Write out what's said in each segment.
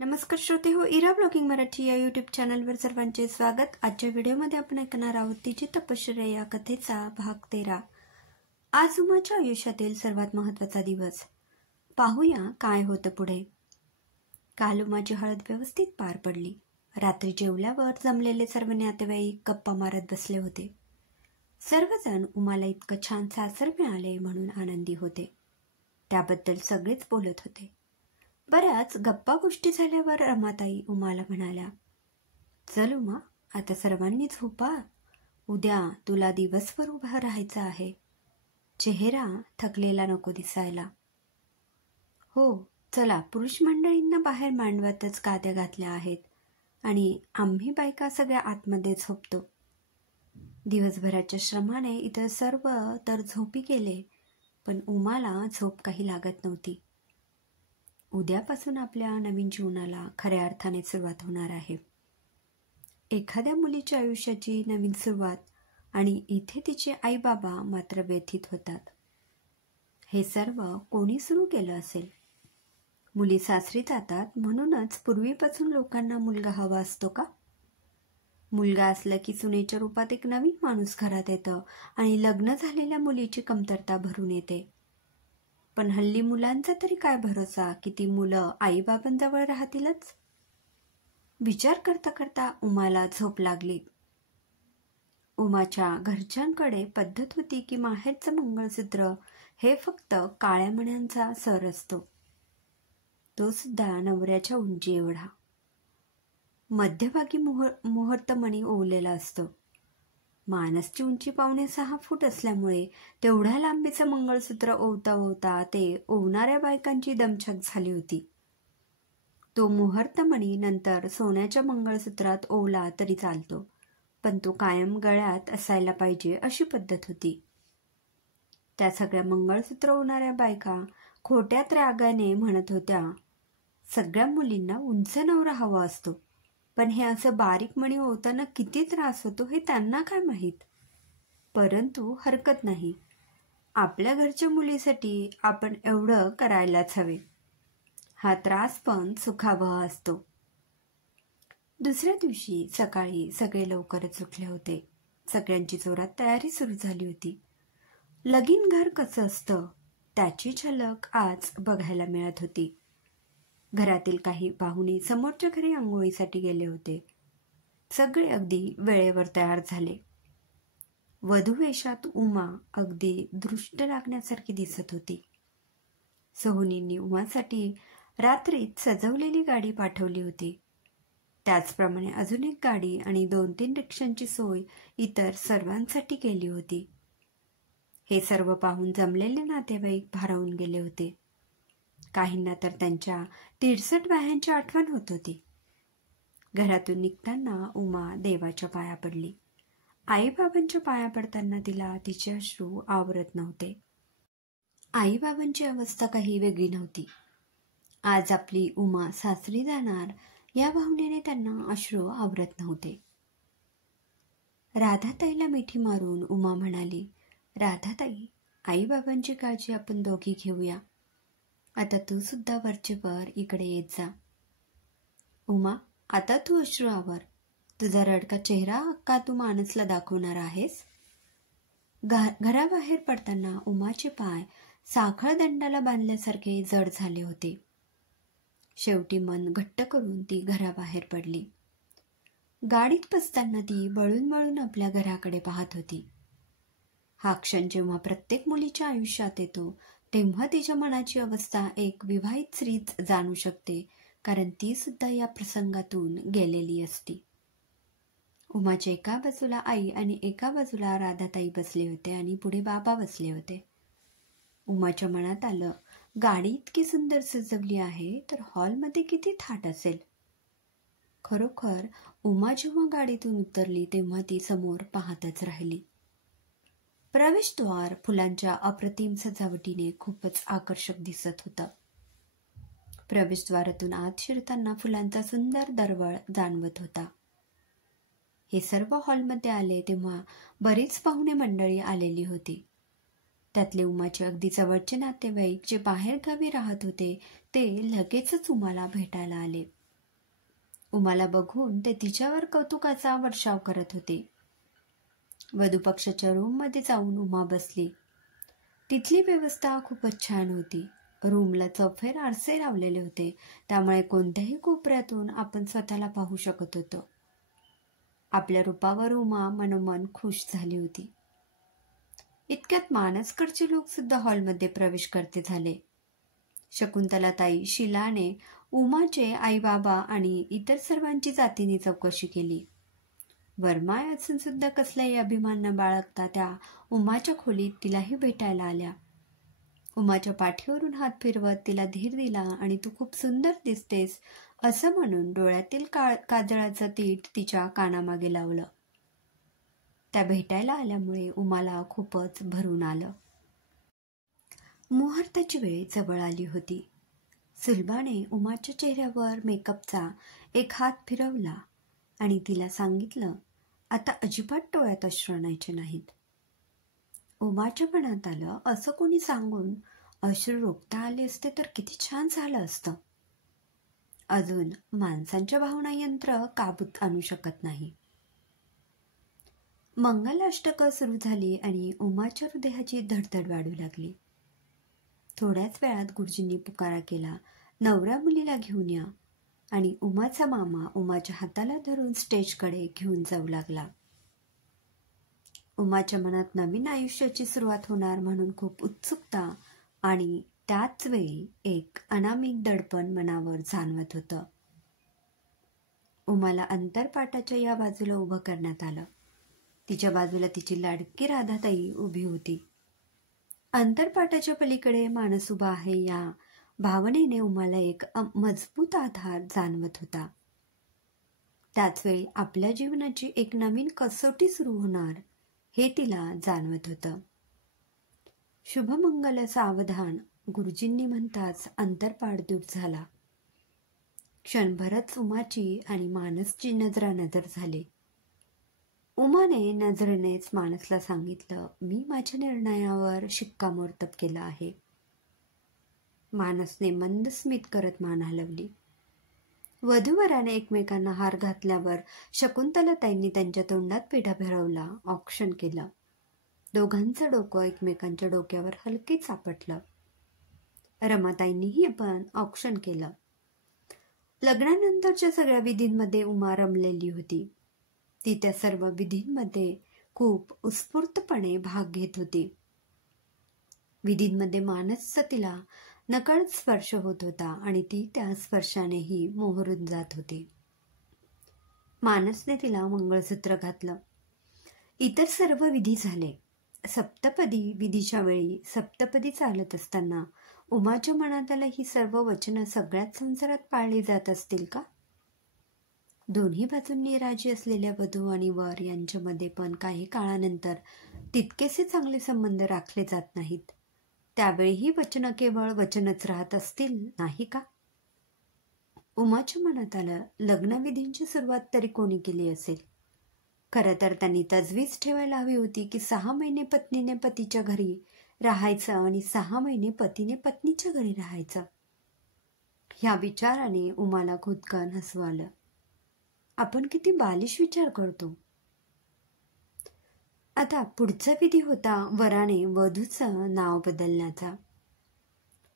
नमस्कार श्रोते हो, इरा ब्लॉगिंग मराठी या यूट्यूब चॅनलवर सर्वांचे स्वागत। आजच्या व्हिडिओमध्ये आपण ऐकणार आहोत तिची तपश्चर्या या कथेचा भाग 13। आज उमाच्या आयुष्यातील सर्वात महत्त्वाचा दिवस। पाहूया काय होतं पुढे। काल उमाची हळद व्यवस्थित पार पडली। रात्री जेवल्यावर जमलेले सर्व नातेवाईक गप्पा मारत बसले होते। सर्वजण उमाला इतकं छान सासर मिळाले म्हणून आनंदी होते। त्याबद्दल सगळेच बोलत होते। बऱ्याच गप्पा गोष्टी झाल्यावर रमाताई उमाला म्हणाल्या, चल उमा, आता सर्वांनी झोपा, उद्या तुला दिवसभर उभा राहायचं आहे, चेहरा थकलेला नको दिसायला। हो चला, पुरुष मंडळींना बाहेर मांडवातच गाद्या घातल्या आहेत आणि आम्ही बायका सगळ्या आतमध्ये झोपतो। दिवसभराच्या श्रमाने इतर सर्व तर झोपी गेले, पण उमाला झोप काही लागत नव्हती। उद्यापासून आपल्या नवीन जीवनाला खऱ्या अर्थाने सुरुवात होणार आहे। एखाद्या मुलीच्या आयुष्याची नवीन सुरुवात, आणि इथे तिचे आई बाबा मात्र व्यथित होतात। हे सर्व कोणी सुरू केलं असेल? मुली सासरी जातात म्हणूनच पूर्वीपासून लोकांना मुलगा हवा असतो का? मुलगा असला की सुनेच्या रूपात एक नवीन माणूस घरात येतं आणि लग्न झालेल्या मुलीची कमतरता भरून येते। पण हल्ली मुलांचा तरी काय भरोसा की ती मुलं आई बाबांजवळ राहतीलच? विचार करता करता उमाला झोप लागली। उमाच्या घरच्यांकडे पद्धत होती की माहेरचं मंगळसूत्र हे फक्त काळ्या मण्यांचा सर असतो, तो सुद्धा नवऱ्याच्या उंची एवढा। मध्यभागी मुहूर्तमणी ओवलेला असतो। मानसची उंची 5.6 फूट असल्यामुळे तेवढ्या लांबीचं मंगळसूत्र ओवता ओवता ते ओवणाऱ्या बायकांची दमछाक झाली होती। तो मुहूर्तमणी नंतर सोन्याच्या मंगळसूत्रात ओवला तरी चालतो, पण तो कायम गळ्यात असायला पाहिजे अशी पद्धत होती। त्या सगळ्या मंगळसूत्र ओवणाऱ्या बायका खोट्यात रागाने म्हणत होत्या, सगळ्या मुलींना उंच नवरा हवा असतो, पण हे असं बारीक मणी ओवताना किती त्रास होतो हे त्यांना काय माहीत। परंतु हरकत नाही, आपल्या घरच्या मुलीसाठी आपण एवढं करायलाच हवे। हा त्रास पण सुखावह असतो। दुसऱ्या दिवशी सकाळी सगळे लवकरच उठले होते। सगळ्यांची जोरात तयारी सुरू झाली होती। लगीन घर कसं असतं त्याची झलक आज बघायला मिळत होती। घरातील काही पाहुणे समोरच्या घरी अंघोळीसाठी गेले होते। सगळे अगदी वेळेवर तयार झाले। वधू वेशात उमा अगदी दृष्ट लागण्यासारखी दिसत होती। सोहुनींनी उमासाठी रात्रीत सजवलेली गाडी पाठवली होती। त्याचप्रमाणे अजून एक गाडी आणि 2-3 रिक्षांची सोय इतर सर्वांसाठी केली होती। हे सर्व पाहून जमलेले नातेवाईक भारावून गेले होते। काहींना तर त्यांच्या 63 बाह्यांची आठवण होत होती। घरातून निघताना उमा देवाच्या पाया पडली। आई बाबांच्या पाया पडताना तिला तिचे अश्रू आवरत नव्हते। आई बाबांची अवस्था काही वेगळी नव्हती। आज आपली उमा सासरी जाणार या भावनेने त्यांना अश्रू आवरत नव्हते। राधाताईला मिठी मारून उमा म्हणाली, राधाताई, आई बाबांची काळजी आपण दोघी घेऊया। आता तू सुद्धा वरचेवर इकडे येत जा। उमा, आता तू अश्रू आवर। तुझा रडका चेहरा का तू मानसला दाखवणार आहेस? घराबाहेर पडताना उमाचे पाय साखळ दंडाला बांधल्यासारखे जड झाले होते। शेवटी मन घट्ट करून ती घराबाहेर पडली। गाडीत बसताना ती बळून बळून आपल्या घराकडे पाहत होती। हा क्षण जेव्हा प्रत्येक मुलीच्या आयुष्यात येतो तेव्हा तिच्या मनाची अवस्था एक विवाहित स्त्रीच जाणू शकते, कारण ती सुद्धा या प्रसंगातून गेलेली असती। उमाच्या एका बाजूला आई आणि एका बाजूला राधाताई बसले होते आणि पुढे बाबा बसले होते। उमाच्या मनात आलं, गाडी इतकी सुंदर सजवली आहे तर हॉलमध्ये किती थाट असेल। खरोखर उमा जेव्हा गाडीतून उतरली तेव्हा ती समोर पाहतच राहिली। प्रवेशद्वार फुलांच्या अप्रतिम सजावटीने खूपच आकर्षक दिसत होतं। प्रवेशद्वारातून आत शिरताना फुलांचा सुंदर दरवळ जाणवत होता। हे सर्व हॉलमध्ये आले तेव्हा बरीच पाहुणे मंडळी आलेली होती। त्यातले उमाचे अगदी जवळचे नातेवाईक जे बाहेर गावी राहत होते ते लगेचच उमाला भेटायला आले। उमाला बघून ते तिच्यावर कौतुकाचा वर्षाव करत होते. वधूपक्षाच्या रूममध्ये जाऊन उमा बसली. तिथली व्यवस्था खूपच छान होती. रूमला चौफेर आरसे लावलेले होते, त्यामुळे कोणत्याही कोपऱ्यातून आपण स्वतःला पाहू शकत होतो. आपल्या रूपावर उमा मनोमन खुश झाली होती. इतक्यात मानसकडचे लोक सुद्धा हॉलमध्ये प्रवेश करते झाले. शकुंतलाताई, शीलाने उमाचे आई बाबा आणि इतर सर्वांची जातीने चौकशी केली. वर्मा असून सुद्धा कसलाही अभिमान न बाळगता त्या उमाच्या खोलीत तिलाही भेटायला आल्या. उमाच्या पाठीवरून हात फिरवत तिला धीर दिला आणि तू खूप सुंदर दिसतेस असं म्हणून डोळ्यातील काजळाचं तीट तिच्या कानामागे लावलं. त्या भेटायला आल्यामुळे उमाला खूपच भरून आलं. मुहूर्ताची वेळ जवळ आली होती. सुलभाने उमाच्या चेहऱ्यावर मेकअपचा एक हात फिरवला आणि तिला सांगितलं, आता अजिबात डोळ्यात अश्रू आणायचे नाहीत. उमाच्या मनात आलं, असं कोणी सांगून अश्रू रोखता आले असते तर किती छान झालं असतं. अजून माणसांच्या भावना यंत्र काबूत आणू शकत नाही. मंगलाष्टकं सुरू झाली आणि उमाच्या हृदयाची धडधड वाढू लागली. थोड्याच वेळात गुरुजींनी पुकारा केला, नवऱ्या मुलीला घेऊन या, आणि उमाचा मामा उमाच्या हाताला धरून स्टेजकडे घेऊन जाऊ लागला. उमाच्या मनात नवीन आयुष्याची सुरुवात होणार म्हणून खूप उत्सुकता आणि त्याच वेळी एक अनामिक दडपण मनावर जाणवत होतं. उमाला अंतरपाटाच्या या बाजूला उभं करण्यात आलं. तिच्या बाजूला तिची लाडकी राधाताई उभी होती. अंतरपाटाच्या पलीकडे माणूस उभा आहे या भावनेने उमाला एक मजबूत आधार जाणवत होता. त्याचवेळी आपल्या जीवनाची एक नवीन कसोटी सुरू होणार हे तिला जाणवत होतं. शुभमंगल सावधान गुरुजींनी म्हणताच अंतरपाट दूर झाला. क्षणभरच उमाची आणि मानसची नजरानजर झाली. उमाने नजरेनेच मानसला सांगितलं, मी माझ्या निर्णयावर शिक्कामोर्तब केला आहे. मानसने मंद स्मित करत मान हलवली. वधूवराने एकमेकांना हार घातल्यावर शकुंतलाताईंनी त्यांच्या तोंडात पेढा भरवला, औक्षण केलं. दोघांचं डोकं एकमेकांच्या डोक्यावर हलकेच आपटलं. रमाताईंनीही पण औक्षण केलं. लग्नानंतरच्या सगळ्या विधींमध्ये उमा रमलेली होती. ती त्या सर्व विधींमध्ये खूप उत्स्फूर्तपणे भाग घेत होती. विधींमध्ये मानसचा तिला नकळत स्पर्श होत होता आणि ती त्या स्पर्शानेही मोहरून जात होती. मानसने तिला मंगळसूत्र घातलं. इतर सर्व विधी झाले. सप्तपदी विधीच्या वेळी सप्तपदी चालत असताना उमाच्या मनात आलं, ही सर्व वचनं सगळ्याच संसारात पाळली जात असतील का? दोन्ही बाजूंनी राजी असलेल्या वधू आणि वर यांच्यामध्ये पण काही काळानंतर तितकेसे चांगले संबंध राखले जात नाहीत. त्यावेळी ही वचनं केवळ वचनच राहत असतील, नाही का? उमाच्या मनात आलं, लग्नविधींची सुरुवात तरी कोणी केली असेल? खरं तर त्यांनी तजवीज ठेवायला हवी होती की 6 महिने पत्नीने पतीच्या घरी राहायचं आणि 6 महिने पतीने पत्नीच्या घरी राहायचं. ह्या विचाराने उमाला खुदकन हसू आलं. आपण किती बालिश विचार करतो. आता पुढचा विधी होता वराने वधूचं नाव बदलण्याचा.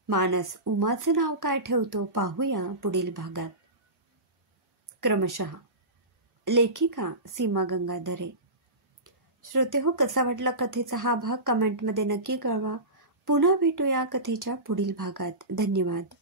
मानस उमाचं नाव काय ठेवतो पाहूया पुढील भागात. क्रमशः लेखिका सीमा गंगाधरे. श्रोते हो, कसा वाटला कथेचा हा भाग कमेंटमध्ये नक्की कळवा. पुन्हा भेटूया कथेच्या पुढील भागात. धन्यवाद.